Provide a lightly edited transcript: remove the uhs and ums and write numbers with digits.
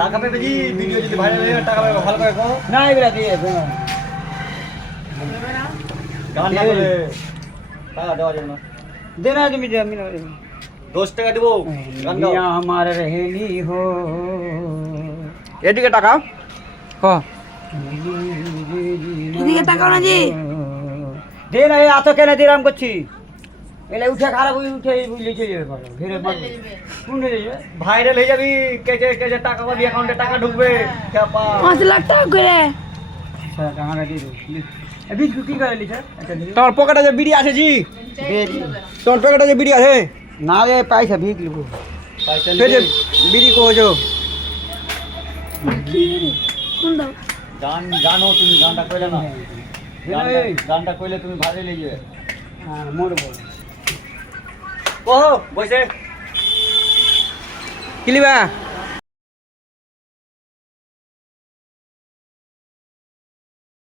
টাকা পেবে জি ভিডিও যদি ভাইরাল হয়ে টাকা পাবে ভালো করে কো না এগুলা দিয়ে গান না করে টাকা দেওয়া যাবে না দে না তুমি দে আমি 10 টাকা দেবো গান গাও মিয়া আমার রেহেলি হো এদিকে টাকা ক এদিকে তাকাও না জি দে না এই এত কেন দিরাম করছি এলে উঠে খারাপ উঠে বুঝলে চলে যাবে ভালো ঘিরে মারবে কোন রে ভাইরাল হয়ে যাবি কেজে কেজে টাকা পাবি অ্যাকাউন্টে টাকা ঢুকবে চাপা 5 লাখ টাকা করে টাকা দিয়ে দে বিজ কি করে লিখে একটা দিন তোমার পকেটে যে বিড়ি আছে জি তোমার পকেটে যে বিড়ি আছে না রে পয়সা ভিক লিবো পয়সা এই যে বিড়ি কো जो কোন দাও গান জানো তুমি গানটা কইলে না গানটা কইলে তুমি ভাইরাল হয়ে যাবে হ্যাঁ মরবো ওহো বসে কিলিবা